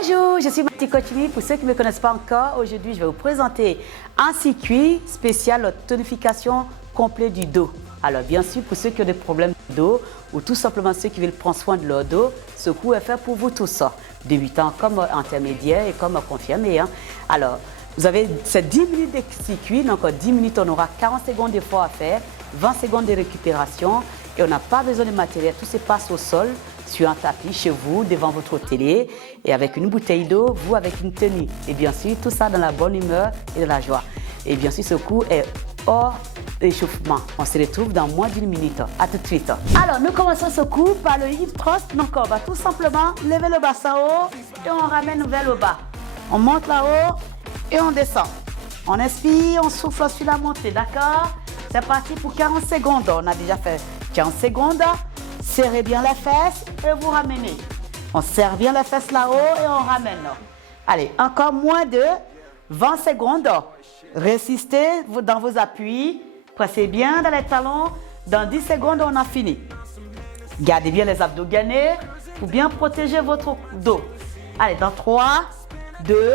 Bonjour, je suis Marty Cochini. Pour ceux qui ne me connaissent pas encore, aujourd'hui, je vais vous présenter un circuit spécial tonification complet du dos. Alors, bien sûr, pour ceux qui ont des problèmes de dos ou tout simplement ceux qui veulent prendre soin de leur dos, ce cours est fait pour vous tous, débutants comme intermédiaires et comme confirmés. Alors, vous avez ces 10 minutes de circuit, donc 10 minutes, on aura 40 secondes d'effort à faire, 20 secondes de récupération et on n'a pas besoin de matériel, tout se passe au sol, sur un tapis, chez vous, devant votre télé et avec une bouteille d'eau, vous avec une tenue. Et bien sûr, tout ça dans la bonne humeur et dans la joie. Et bien sûr, ce cours est hors échauffement. On se retrouve dans moins d'une minute. À tout de suite. Alors, nous commençons ce cours par le hip thrust. Donc, on va tout simplement lever le bassin haut et on ramène vers le bas. On monte là-haut et on descend. On inspire, on souffle sur la montée, d'accord? C'est parti pour 40 secondes. On a déjà fait 40 secondes. Serrez bien les fesses et vous ramenez. On serre bien les fesses là-haut et on ramène. Allez, encore moins de 20 secondes. Résistez dans vos appuis. Pressez bien dans les talons. Dans 10 secondes, on a fini. Gardez bien les abdos gainés pour bien protéger votre dos. Allez, dans 3, 2,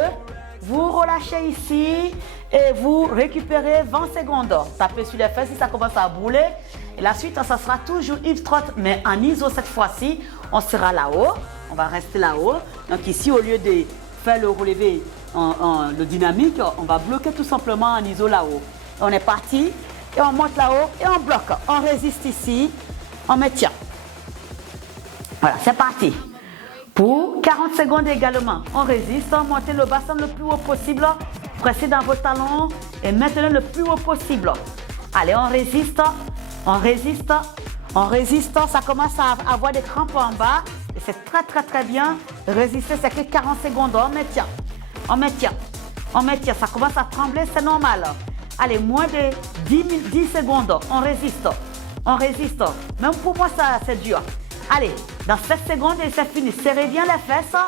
vous relâchez ici et vous récupérez 20 secondes. Tapez sur les fesses si ça commence à brûler. Et la suite, ça sera toujours hip thrust, mais en iso cette fois-ci. On sera là-haut. On va rester là-haut. Donc ici, au lieu de faire le relevé le dynamique, on va bloquer tout simplement en iso là-haut. On est parti. Et on monte là-haut et on bloque. On résiste ici. On maintient. Voilà, c'est parti. Pour 40 secondes également, on résiste, on monte le bassin le plus haut possible, pressez dans vos talons et maintenez le plus haut possible. Allez, on résiste, on résiste, on résiste, ça commence à avoir des crampes en bas et c'est très bien. Résister, c'est que 40 secondes, on maintient, on maintient, on maintient, ça commence à trembler, c'est normal. Allez, moins de 10 secondes, on résiste, on résiste. Même pour moi, ça c'est dur. Allez, dans 7 secondes et c'est fini. Serrez bien les fesses.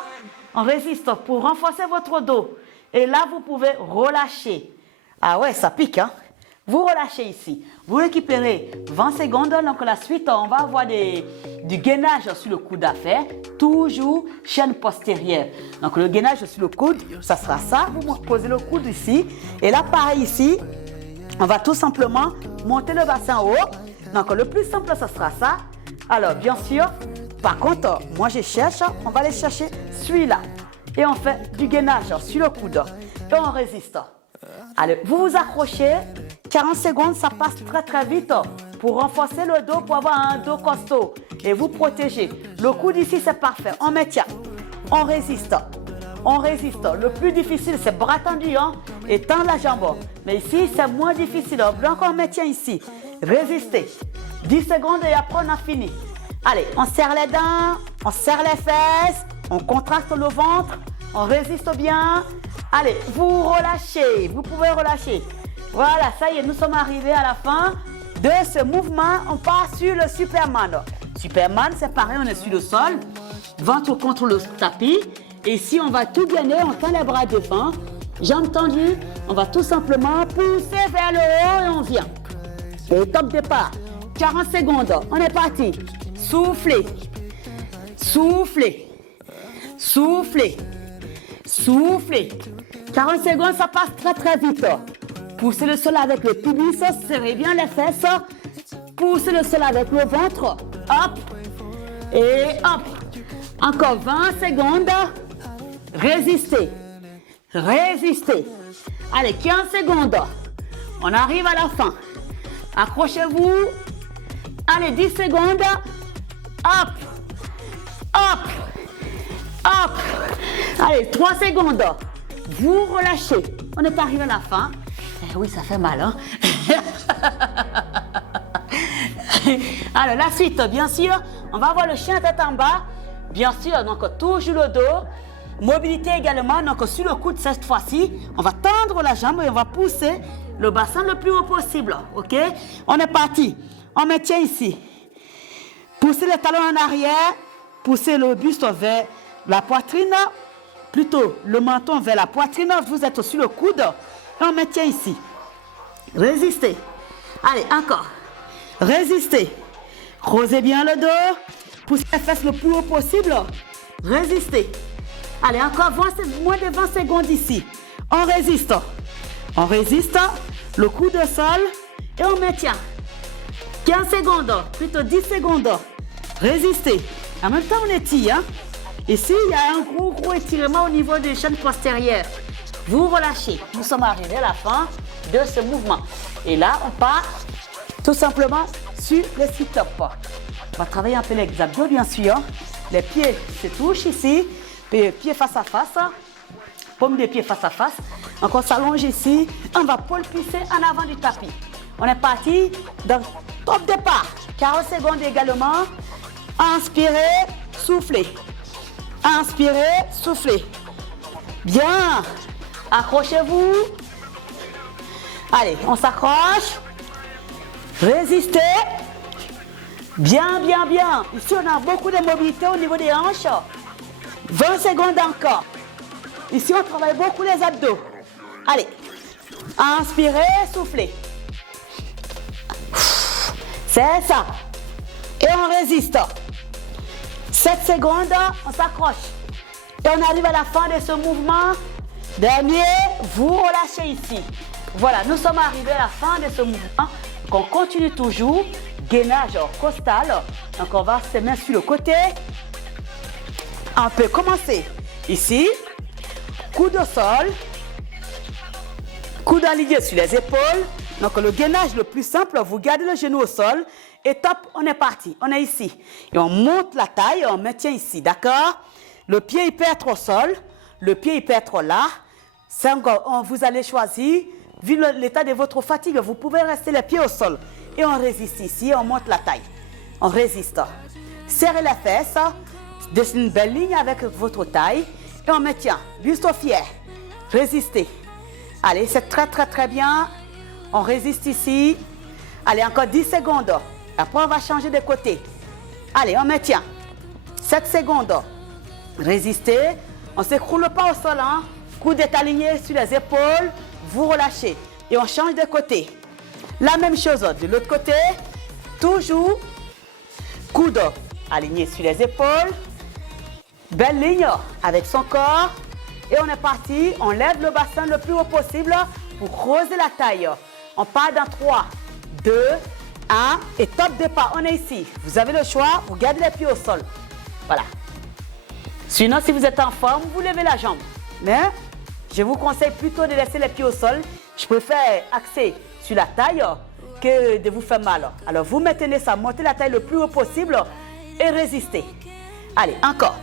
On résiste pour renforcer votre dos. Et là, vous pouvez relâcher. Ah ouais, ça pique, hein? Vous relâchez ici. Vous récupérez 20 secondes. Donc la suite, on va avoir du gainage sur le coude à faire. Toujours chaîne postérieure. Donc le gainage sur le coude, ça sera ça. Vous posez le coude ici. Et là, pareil ici, on va tout simplement monter le bassin haut. Donc le plus simple, ça sera ça. Alors, bien sûr, par contre, moi je cherche, on va aller chercher celui-là. Et on fait du gainage sur le coude. Et on résiste. Allez, vous vous accrochez. 40 secondes, ça passe très vite. Pour renforcer le dos, pour avoir un dos costaud. Et vous protéger. Le coude ici, c'est parfait. On maintient. On résiste. On résiste. Le plus difficile, c'est bras tendus et tendre la jambe. Mais ici, c'est moins difficile. Donc, on maintient ici. Résistez. 10 secondes et après on a fini. Allez, on serre les dents, on serre les fesses, on contracte le ventre, on résiste bien. Allez, vous relâchez, vous pouvez relâcher. Voilà, ça y est, nous sommes arrivés à la fin de ce mouvement. On part sur le Superman. Superman, c'est pareil, on est sur le sol, ventre contre le tapis. Et ici, on va tout gainer, on tend les bras devant. Jambes tendues, on va tout simplement pousser vers le haut et on vient. Et top départ. 40 secondes, on est parti. Soufflez, soufflez, soufflez, soufflez. 40 secondes, ça passe très vite. Poussez le sol avec le pubis, serrez bien les fesses. Poussez le sol avec le ventre. Hop et hop. Encore 20 secondes. Résistez, résistez. Allez, 15 secondes. On arrive à la fin. Accrochez-vous. Allez, 10 secondes. Hop. Hop. Hop. Allez, 3 secondes. Vous relâchez. On est arrivé à la fin. Eh oui, ça fait mal, hein? Alors, la suite, bien sûr, on va avoir le chien tête en bas. Bien sûr, donc toujours le dos. Mobilité également, donc sur le coude cette fois-ci, on va tendre la jambe et on va pousser le bassin le plus haut possible, ok? On est parti. On maintient ici. Poussez les talons en arrière. Poussez le buste vers la poitrine. Plutôt le menton vers la poitrine. Vous êtes sur le coude. Et on maintient ici. Résistez. Allez, encore. Résistez. Creusez bien le dos. Poussez les fesses le plus haut possible. Résistez. Allez, encore moins de 20 secondes ici. On résiste. On résiste. Le coup de sol et on maintient. 15 secondes, plutôt 10 secondes. Résistez. En même temps, on étire. Hein? Ici, il y a un gros étirement au niveau des chaînes postérieures. Vous relâchez. Nous sommes arrivés à la fin de ce mouvement. Et là, on part tout simplement sur les sit-ups. On va travailler un peu les abdos, bien sûr. Les pieds se touchent ici. Pieds face à face. Paume des pieds face à face. Encore s'allonge ici. On va pousser en avant du tapis. On est parti dans top départ. 40 secondes également. Inspirez, soufflez. Inspirez, soufflez. Bien. Accrochez-vous. Allez, on s'accroche. Résistez. Bien, bien, bien. Ici, on a beaucoup de mobilité au niveau des hanches. 20 secondes encore. Ici, on travaille beaucoup les abdos. Allez. Inspirez, soufflez. C'est ça. Et on résiste. 7 secondes, on s'accroche. Et on arrive à la fin de ce mouvement. Dernier, vous relâchez ici. Voilà, nous sommes arrivés à la fin de ce mouvement. On continue toujours. Gainage costal. Donc on va se mettre sur le côté. On peut commencer ici. Coude au sol. Coude aligné sur les épaules. Donc le gainage le plus simple, vous gardez le genou au sol. Et top, on est parti. On est ici. Et on monte la taille et on maintient ici. D'accord? Le pied, il peut être au sol. Le pied, il peut être là. Vous allez choisir, vu l'état de votre fatigue, vous pouvez rester les pieds au sol. Et on résiste ici, on monte la taille. On résiste. Serrez les fesses. Dessinez une belle ligne avec votre taille. Et on maintient. Buste fier. Résistez. Allez, c'est très bien. On résiste ici. Allez, encore 10 secondes. Après, on va changer de côté. Allez, on maintient. 7 secondes. Résistez. On ne s'écroule pas au sol. Hein? Coude est aligné sur les épaules. Vous relâchez. Et on change de côté. La même chose de l'autre côté. Toujours. Coude aligné sur les épaules. Belle ligne avec son corps. Et on est parti. On lève le bassin le plus haut possible pour creuser la taille. On part dans 3, 2, 1 et top départ. On est ici. Vous avez le choix. Vous gardez les pieds au sol. Voilà. Sinon, si vous êtes en forme, vous levez la jambe. Mais je vous conseille plutôt de laisser les pieds au sol. Je préfère axer sur la taille que de vous faire mal. Alors, vous maintenez ça. Montez la taille le plus haut possible et résistez. Allez, encore.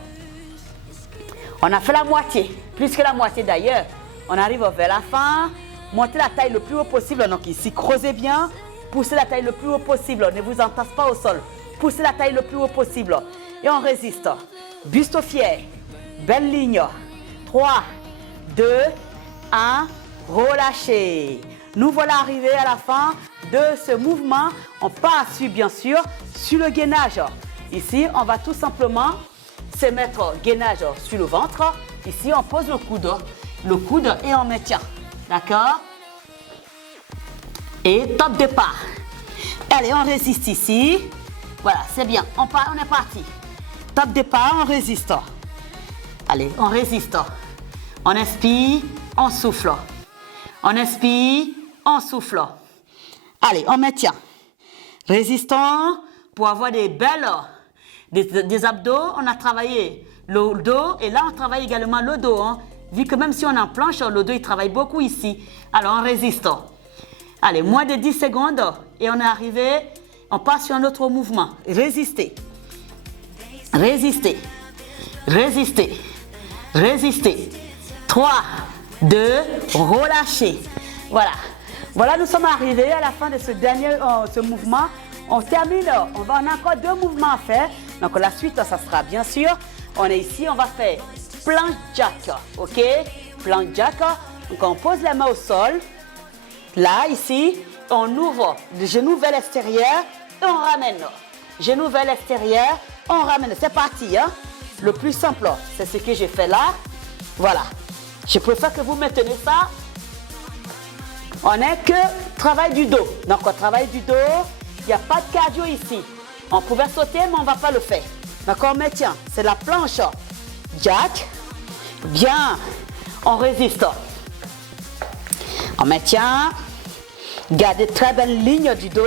On a fait la moitié. Plus que la moitié d'ailleurs. On arrive vers la fin. Montez la taille le plus haut possible. Donc ici, creusez bien. Poussez la taille le plus haut possible. Ne vous entasse pas au sol. Poussez la taille le plus haut possible. Et on résiste. Buste fier. Belle ligne. 3, 2, 1. Relâchez. Nous voilà arrivés à la fin de ce mouvement. On part bien sûr sur le gainage. Ici, on va tout simplement se mettre gainage sur le ventre. Ici, on pose le coude et on maintient. D'accord? Et top départ. Allez, on résiste ici. Voilà, c'est bien. On est parti. Top départ, on résiste. Allez, on résiste. On inspire, on souffle. On inspire, on souffle. Allez, on maintient. Résistant pour avoir des belles, des abdos. On a travaillé le dos et là, on travaille également le dos. Hein. Vu que même si on est en planche, le dos, il travaille beaucoup ici. Alors, on résiste. Allez, moins de 10 secondes et on est arrivé. On passe sur un autre mouvement. Résistez. Résistez. Résistez. Résistez. 3, 2, relâchez. Voilà. Voilà, nous sommes arrivés à la fin de ce mouvement. On termine. On a encore 2 mouvements à faire. Donc, la suite, ça sera bien sûr. On est ici, on va faire planche jack. OK? Planche jack. Donc, on pose la main au sol. Là, ici, on ouvre le genou vers l'extérieur et on ramène. Genou vers l'extérieur, on ramène. C'est parti. Hein? Le plus simple, c'est ce que j'ai fait là. Voilà. Je préfère que vous maintenez ça. On n'est que travail du dos. Donc, on travaille du dos. Il n'y a pas de cardio ici. On pouvait sauter, mais on ne va pas le faire. Donc, on maintient. C'est la planche jack. Bien. On résiste. On maintient. Gardez très belle ligne du dos.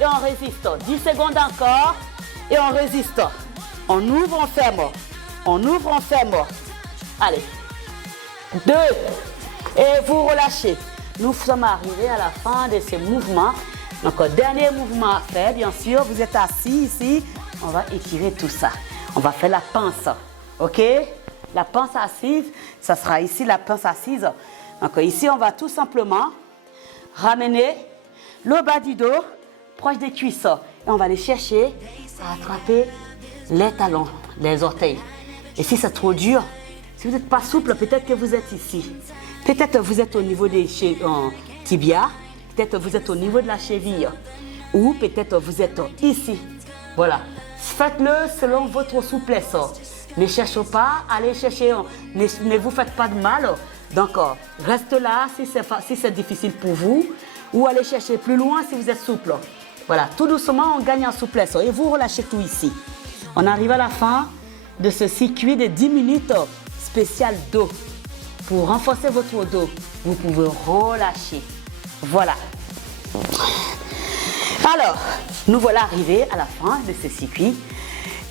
Et on résiste. 10 secondes encore. Et on résiste. On ouvre, on ferme. On ouvre, on ferme. Allez. 2. Et vous relâchez. Nous sommes arrivés à la fin de ces mouvements. Donc, dernier mouvement à faire, bien sûr. Vous êtes assis ici. On va étirer tout ça. On va faire la pince. OK? La pince assise, ça sera ici la pince assise. Donc, ici, on va tout simplement ramener le bas du dos proche des cuisses. Et on va aller chercher à attraper les talons, les orteils. Et si c'est trop dur, si vous n'êtes pas souple, peut-être que vous êtes ici. Peut-être que vous êtes au niveau des tibias. Peut-être que vous êtes au niveau de la cheville. Ou peut-être que vous êtes ici. Voilà. Faites-le selon votre souplesse. Ne cherchez pas, allez chercher. Ne vous faites pas de mal. Donc, reste là si c'est difficile pour vous. Ou allez chercher plus loin si vous êtes souple. Voilà. Tout doucement, on gagne en souplesse. Et vous relâchez tout ici. On arrive à la fin de ce circuit de 10 minutes spécial dos. Pour renforcer votre dos, vous pouvez relâcher. Voilà. Alors, nous voilà arrivés à la fin de ce circuit.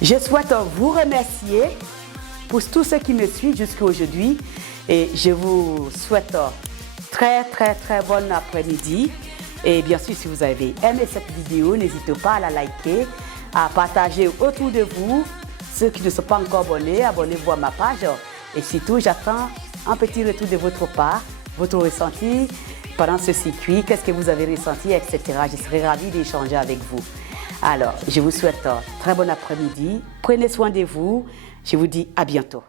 Je souhaite vous remercier pour tous ceux qui me suivent jusqu'à aujourd'hui. Et je vous souhaite très bon après-midi. Et bien sûr, si vous avez aimé cette vidéo, n'hésitez pas à la liker, à partager autour de vous. Ceux qui ne sont pas encore abonnés, abonnez-vous à ma page. Et surtout, j'attends un petit retour de votre part, votre ressenti pendant ce circuit, qu'est-ce que vous avez ressenti, etc. Je serai ravie d'échanger avec vous. Alors, je vous souhaite un très bon après-midi. Prenez soin de vous. Je vous dis à bientôt.